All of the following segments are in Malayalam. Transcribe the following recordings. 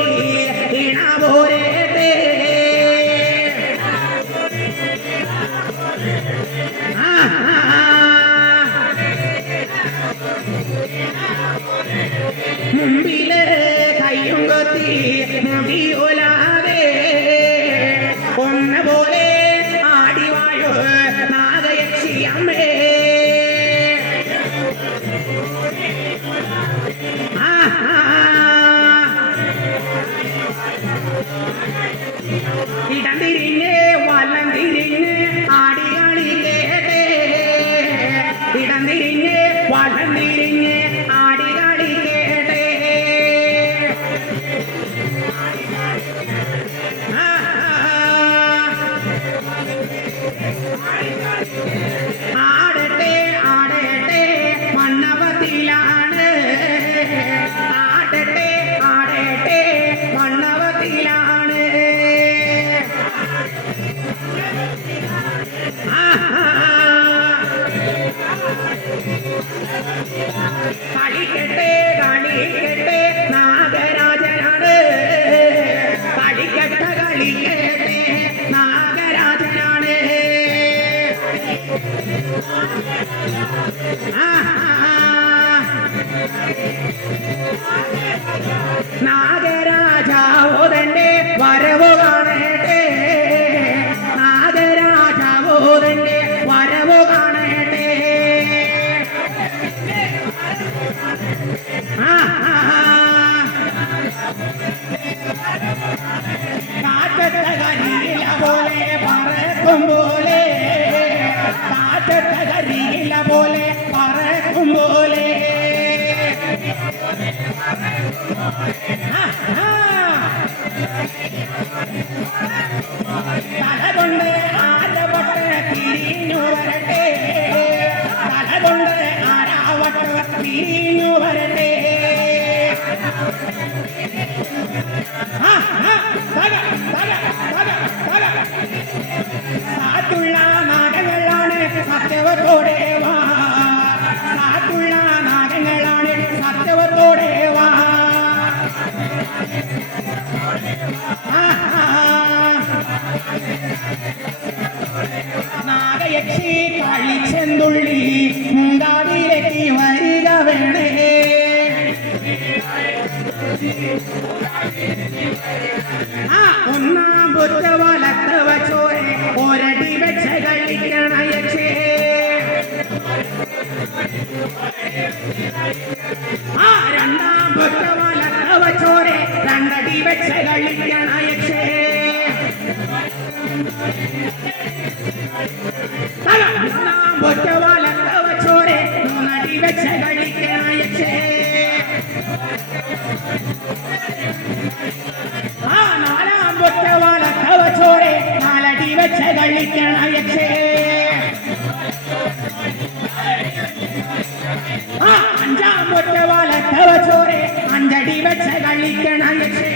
ചെന്തുള്ളി ഇണപോരേ മുമ്പിലെ കയ്യും കൊത്തി മുടിയൊലാതെ ഒന്ന പോലെ ആടിവാഴോ നാഗയക്ഷി അമ്മേ ഇടം തിരിഞ്ഞ് വലം തിരിഞ്ഞ് ആടി കളിക്കേട്ടെ ഇടം തിരിഞ്ഞ് വലം തിരിഞ്ഞ് ആടി കളിക്കേട്ടെ ആടട്ടെ ആടട്ടെ മണ്ണവത്തിലാണ് ആടട്ടെ ആടട്ടെ മണ്ണവത്തിലാണ് കളിക്കട്ടെ കളിക്കട്ടെ നാഗരാജനാണ് കളിക്കട്ടെ കളിക്കട്ടെ നാഗരാജനാണ് നാഗരാജാവോ തന്നെ വരവ് കാണട്ടെ നാഗരാജാവോ തന്നെ വരവ് കാണട്ടെ കാറ്റത്ത കരിയില പോലെ പറക്കും പോലെ കാറ്റത്ത കരിയില പോലെ പറക്കും പോലെ തലകൊണ്ട് ആരവട്ട് തിരിഞ്ഞു വരട്ടെ തലകൊണ്ട് ആരാവട്ട് തിരിഞ്ഞു വരട്ടെ സാറ്റുള്ള നാടങ്ങളാണ് സത്യവത്തോടെ വാ സാറ്റുള്ള നാടങ്ങളാണ് സത്യവത്തോടെ വാ നാഗയക്ഷി കളിച്ചെന്തുള്ളി മുണ്ടാവിലേക്ക് വരിക വേണേ ഒന്നാം ബുദ്ധ വലത്ത് വച്ചോരെ ഒരടി വെച്ച കളിക്കണ യക്ഷേ രണ്ടാം ബുദ്ധ വലത്ത് വച്ചോരെ രണ്ടടി വെച്ച കളിക്കണ യക്ഷേ മൂന്നാം ബുദ്ധ വലത്ത് വച്ചോരെ മൂന്നടി വെച്ച കളിക്കണ യക്ഷേ നാലാം ബുദ്ധ വലത്ത് വച്ചോരെ നാലടി വെച്ച കളിക്കണ യക്ഷേ അഞ്ചാം ബുദ്ധ വലത്ത് വച്ചോരെ അഞ്ചടി വെച്ച കളിക്കണ യക്ഷേ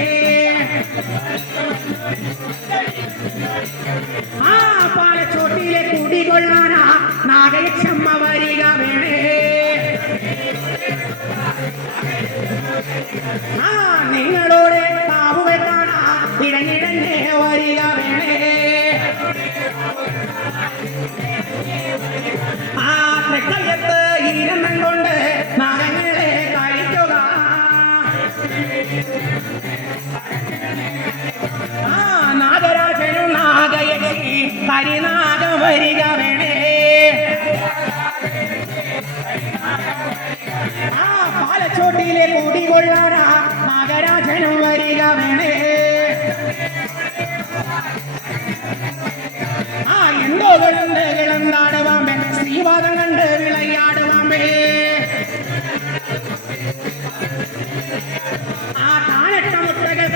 പാലച്ചോട്ടിലെ കുടികൊള്ളാനാ നാഗയക്ഷമ്മ വരിക വേണേ നിങ്ങളോട് കാവുകൾ കാണാ ഇടഞ്ഞിടഞ്ഞേ വരിക വേണേ തൃക്കയ്യത്ത് ഈരന്നം കൊണ്ട് നാഗങ്ങളെ കഴിക്കുക നാഗരാജനും നാഗയക്ഷി കരിനാഗം വരിക വേണേ പാലച്ചോട്ടിലെ കുടികൊള്ളാനാ നാഗരാജനും വരിക വേണേ എന്തോ കിളന്ത് കിളന്താടുവാമ്പേ ശ്രീവാദം കണ്ട് വിളയാടുവാമ്പേ താനെട്ട മുട്ടകൾ